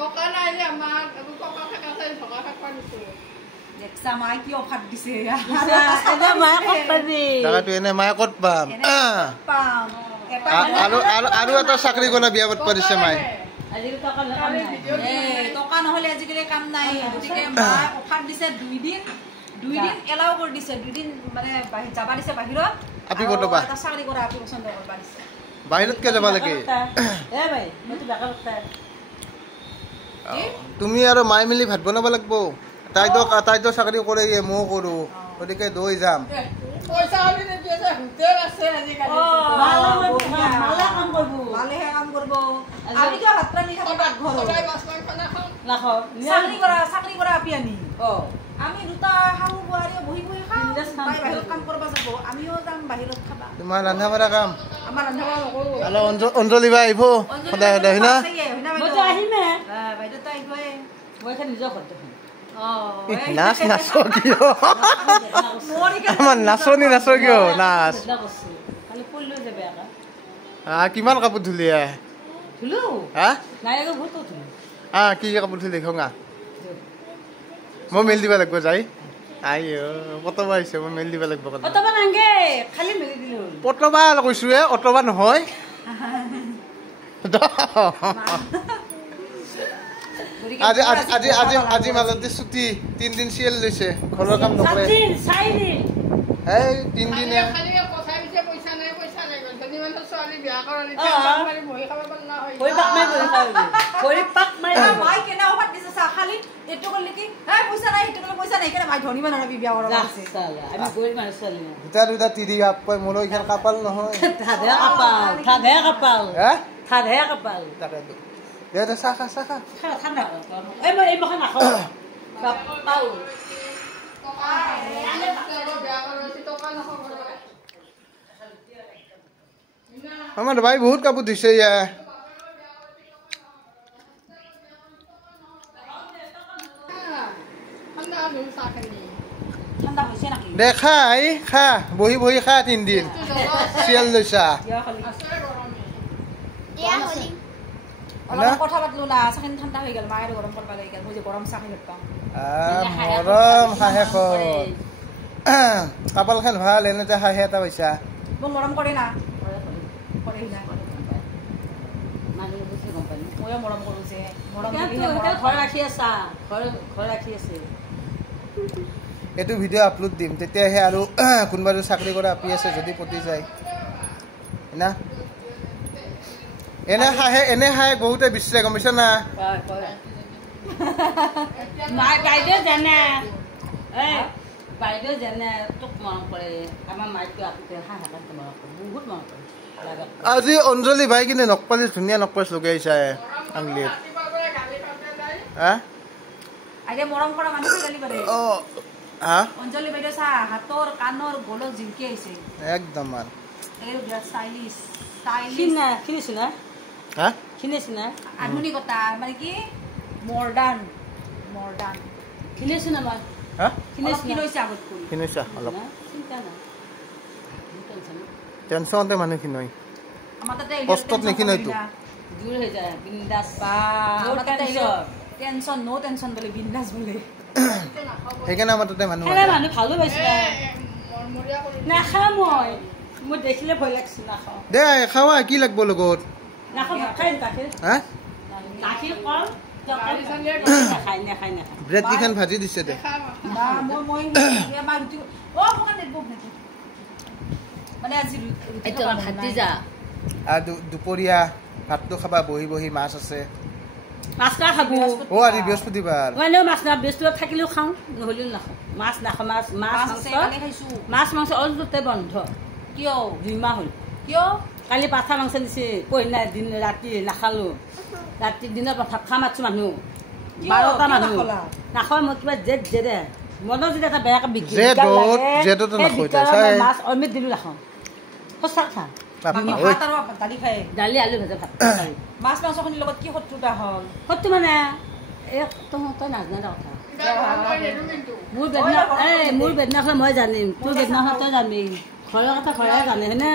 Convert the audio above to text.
টকা নাই যে আমার টকা থাকা চাই টকা থাকা দিছো দেখছা মাই কি অফার দিছে এটা মায়ে কত পাবি টাকাটো এনে মায়ে কত পাম পাম আৰু এটা চাকৰি কৰা বিয়া পাত পাৰিছে মায়ে আজি টকা নাই টকা নহলে আজিকালি কাম নাই গতিকে মাই অফাৰ দিছে 2 দিন এলাও কৰি দিছে 2 দিন মানে যাবা দিছে বাহিৰত আপি কতবা এটা চাকৰি কৰা আপি পছন্দ কৰবা দিছে বাহিৰত কে যাব লাগে এ ভাই মইতো বেকা কথা তুমি আৰু মাই মিলি ভাত বনাব লাগিব তাইতো চাকৰি কৰে মই কৰো গতিকে দৈ যাম পইচা হলি নে কি আছে হোটেল আছে আজিকালি মালা কাম করব মালেহে কাম করব আমি কি ভাত রানি খাব ঘর সদাই মাছ মাংস না খাও না খাও চাকরি করা আপি আনি আমি দুটা হাউ বুয়ারি বহি খাও তাই বাহিৰত কাম কৰবা যাব আমিও যাম বাহিৰত খাবা তোমাৰ ৰান্ধা বাঢ়া কাম আমাৰ ৰান্ধা বাঢ়া নকৰো হ্যালো অঞ্জলি বা আহিব সদায় হয়না মই তো আহিমে বাইদেউ তো আহিবই মই খালি নিজৰ ঘৰত দেখোন নাচ কিয় আমাৰ নাচনি কিয় নাচ খালি ফুল লৈ যাবে কিমান কাপোৰ ধুলিয়া ধুলো হা নাইগো বহুত ধুলো কি কাপোৰ ধুলি দেখোঙা মই মেল দিব লাগিব যাই পতবা আহিছে মই মেল দিব লাগিব অতবা নাংগে খালি মেলি দিলো পতবা কৈছো অতবা নহয় আজি মাজতে ছুটি 3 দিন সিয়েল লৈছে ঘৰৰ কাম নকৰে 4 দিন এই 3 দিন খালি কথা বিছে পইচা নাই গলজনী মানুহ ছোৱালী বিয়া কৰালি পাক মাৰি বহি খাব পাল না হয় হৈ পাক মাৰি হৈ পাক মাৰি মাই কেনা অফার দিছে সা খালি এটো করলে কি হ্যাঁ পয়সা নাই এটো করলে পয়সা নাই কেন মাই ধনী মানুহ বিয়া কৰা আছে আমি গৈ মানুহ ছোৱালী দুটা তিৰি আপই মোর ইখান কাপাল নহয় থাদে কাপাল তাকে দে চাখা ঠাণ্ডা এই মখন নাখাও কাপাল আমার ভাই বহুত কাপড় দিছে দে খা বহি খা 3 দিন সিয়াল লৈছা কথা পাতলো না চাকিন ঠান্ডা হৈ গেল মায়ের গরম করবা লাগি গেল মই যে গরম চাকি হতাম মৰম হাহে কাপাল খান ভাল এনেতে হাহে এটা পইচা মোক মৰম কৰে না কৰে না মানুহ বুজি গম পালি মই মৰম কৰো যে মৰম ঘৰ ৰাখি আছে এইটো ভিডিঅ' আপলোড দিম তেতিয়াহে আৰু কোনোবা যদি চাকৰি কৰা আপি আছে যদি পতি যায় না এনে হাহে বহুতে বিচাৰে গম পাইছা না বাইদেউ জানে তোক মৰম কৰে আমাৰ মাইকটো আপতে হাহাকাৰ মৰম কৰে বহুত মৰম কৰে আজি অঞ্জলি ভাই কিনে নকপালি ধুনীয়া নকপালিছ লগাই আহিছা আংলিত আগে মৰম কৰা মানুহ গালি পাৰে অঞ্জলি বাইদেউ চা হাতৰ কাণৰ গোলক জিলকি আহিছে একদম এই বিৰাট ষ্টাইলিছ খিনেছিনা আধুনিকতা মানে কি মডাৰ্ণ খিনেছিনা মই খিনেছে আগত কৰি খিনেছা অলপ চিন্তা নাই টেনচনতে মানুহ খিনই আমাৰ তাতে কষ্টত নেখিনইতো দূৰ হৈ যায় বিন্দাস টেনচন নো টেনচন বলে বিন্দাস বলে সেইকাৰণে আমাৰ তাতে মানুহ ভালো পাইছে নাখাওঁ মই দেখিলে ভয় লাগছে নাখাওঁ দে খাৱা কি লাগব লগত নাখাওঁ খাই গাখীৰ গাখীৰ কল নাখায় ব্ৰেড কিখান ভাজি দিছে দে আৰু দুপৰীয়া ভাতটো খাবা বহি মাছ আছে মাছ কা খাব আজি বৃহস্পতিবাৰ মাছ না বৃহস্পতিবাৰ থাকিলেও খাওঁ নহ'লেও নাখাওঁ মাছ নাখাওঁ মাছ মাংস অলটোতে বন্ধ কিয় 2 মাহ হ'ল কিয় কালি পাঠা মাংস দিছে কইনা দিন ৰাতি নাখালো ৰাতি দিনৰ ভাত খাম আছো মানুহ 12টা মানুহ নাখাওঁ মই কিবা জেদে মনত যদি এটা বেয়াকে বিকি মাছ অমিত দিলো নাখাওঁ সঁচা খা দালি আলু ভাজা ভাত মাছ মাংসখিনিৰ লগত কি শত্ৰুতা হ'ল শত্ৰু মানে তই নাজানা কথা মোৰ বেদনাখন মই জানিম তোৰ বেদনাখন তই জানিবি ঘৰৰ কথা ঘৰে জানে হয়নে